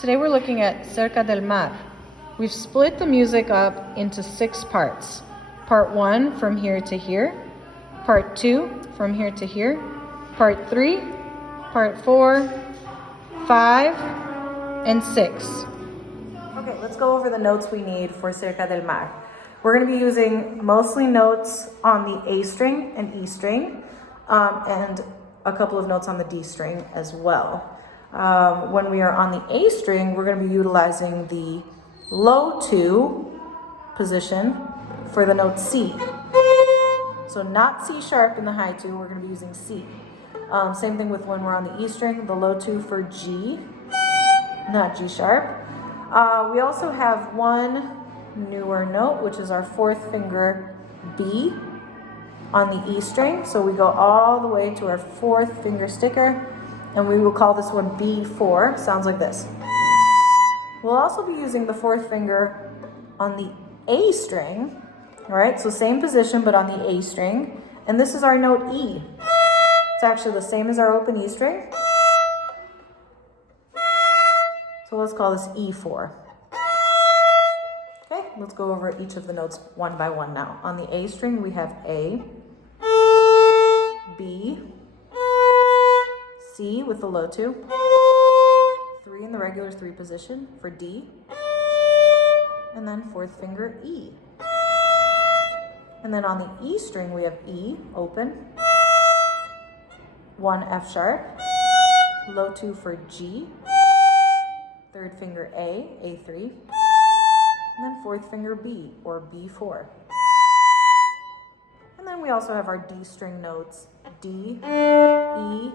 Today we're looking at Cerca del Mar. We've split the music up into 6 parts. Part 1 from here to here, Part 2 from here to here, Part 3, Part 4, 5, and 6. Okay, let's go over the notes we need for Cerca del Mar. We're going to be using mostly notes on the A string and E string, and a couple of notes on the D string as well. When we are on the A string, we're going to be utilizing the low 2 position for the note C. So not C sharp in the high 2, we're going to be using C. Same thing with when we're on the E string, the low 2 for G, not G sharp. We also have one newer note, which is our 4th finger B on the E string. So we go all the way to our 4th finger sticker, and we will call this one B4. Sounds like this. We'll also be using the 4th finger on the A string. All right, so same position, but on the A string. And this is our note E. It's actually the same as our open E string. So let's call this E4. Okay, let's go over each of the notes one by one now. On the A string, we have A, B, C with the low 2, 3 in the regular 3 position for D, and then 4th finger E. And then on the E string, we have E, open, 1 F sharp, low 2 for G, 3rd finger A, A3, and then 4th finger B, or B4. And then we also have our D string notes, D, E,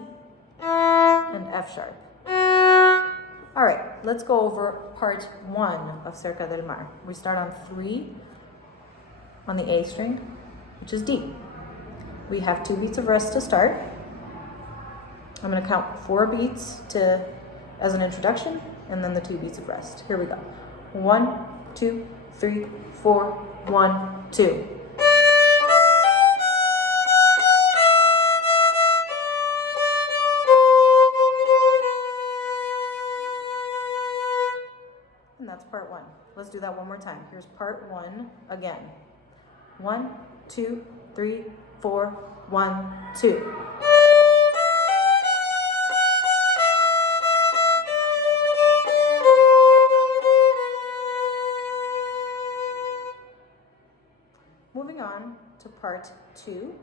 and F sharp. All right, let's go over part 1 of Cerca del Mar. We start on 3 on the A string, which is D. We have 2 beats of rest to start. I'm going to count 4 beats as an introduction, and then the 2 beats of rest. Here we go. 1, 2, 3, 4, 1, 2. And that's part 1. Let's do that one more time. Here's part 1 again. 1, 2, 3, 4, 1, 2. Moving on to part 2,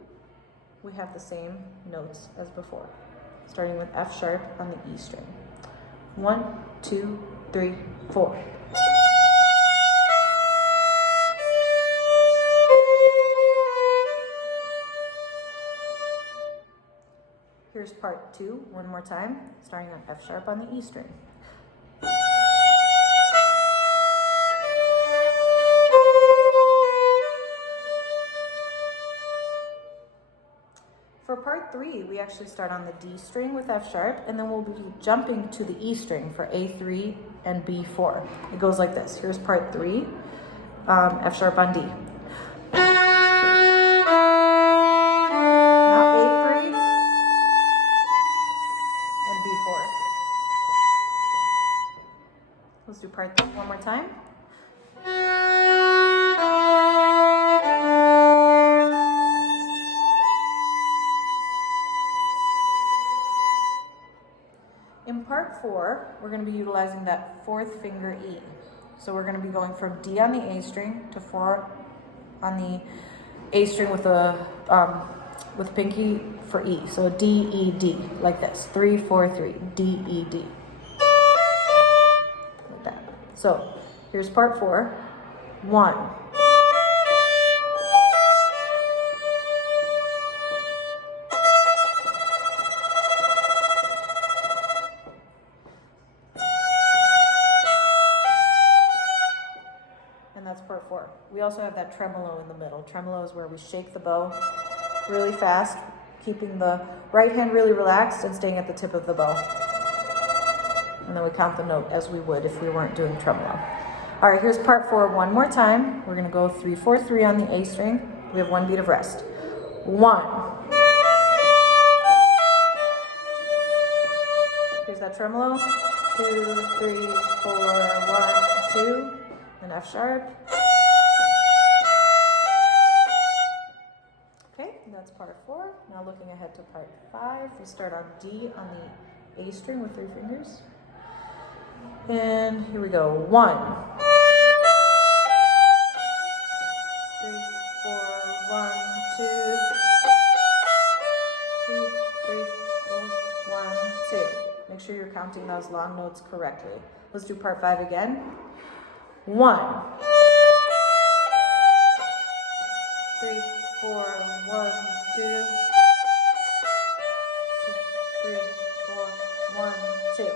we have the same notes as before, starting with F sharp on the E string. 1, 2, 3, 4. Here's part 2, one more time, starting on F sharp on the E string. For part 3, we actually start on the D string with F sharp, and then we'll be jumping to the E string for A3 and B4. It goes like this. Here's part 3, F sharp on D. Now A3 and B4. Let's do part 3 one more time. In part 4, we're going to be utilizing that 4th finger E. So we're going to be going from D on the A string to 4 on the A string with pinky for E. So D, E, D, like this. 3, 4, 3, D, E, D. Like that. So here's part 4. 1. And that's part 4. We also have that tremolo in the middle. Tremolo is where we shake the bow really fast, keeping the right hand really relaxed and staying at the tip of the bow. And then we count the note as we would if we weren't doing tremolo. All right, here's part 4 one more time. We're going to go 3, 4, 3 on the A string. We have 1 beat of rest. 1. Here's that tremolo. 2, 3, 4, 1, 2, and F sharp. Okay, that's part 4. Now looking ahead to part 5, we start on D on the A string with 3 fingers. And here we go. 1, 3, 4, 1, 2, 2, 3, 4, 1, 2. Make sure you're counting those long notes correctly. Let's do part 5 again. 1, 3, 4, 1, 2, 2, 3, 4, 1, 2.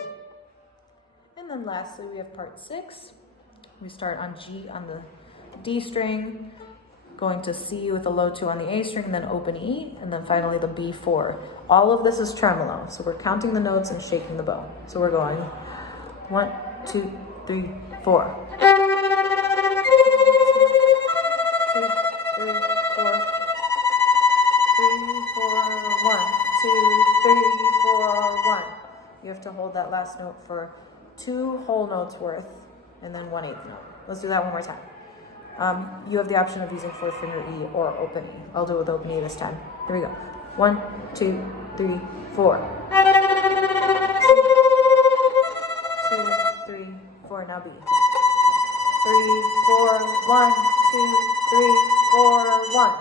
And then lastly, we have part 6. We start on G on the D string, going to C with a low 2 on the A string, and then open E, and then finally the B4. All of this is tremolo, so we're counting the notes and shaking the bow. So we're going 1, 2, 3, 4. 2, 3, 4. 3, 4, 1, 2, 3, 4, 1. You have to hold that last note for 2 whole notes worth, and then 1/8 note. Let's do that one more time. You have the option of using 4th finger E or open E. I'll do it with open E this time. Here we go. 1, 2, 3, 4. 2, 3, 4. Now B. 3, 4, 1, 2, 3, 4, 1.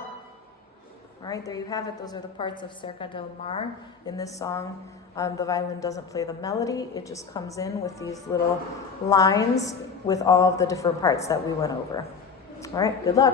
All right, there you have it. Those are the parts of Cerca del Mar. In this song, the violin doesn't play the melody. It just comes in with these little lines with all of the different parts that we went over. All right, good luck.